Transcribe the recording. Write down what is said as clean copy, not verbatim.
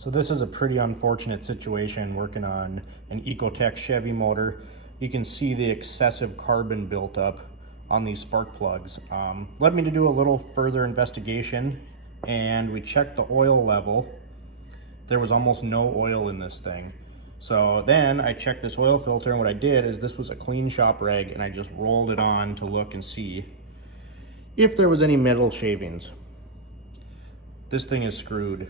So this is a pretty unfortunate situation working on an Ecotec Chevy motor. You can see the excessive carbon built up on these spark plugs. Led me to do a little further investigation, and we checked the oil level. There was almost no oil in this thing. So then I checked this oil filter, and what I did is, this was a clean shop rag, and I just rolled it on to look and see if there was any metal shavings. This thing is screwed.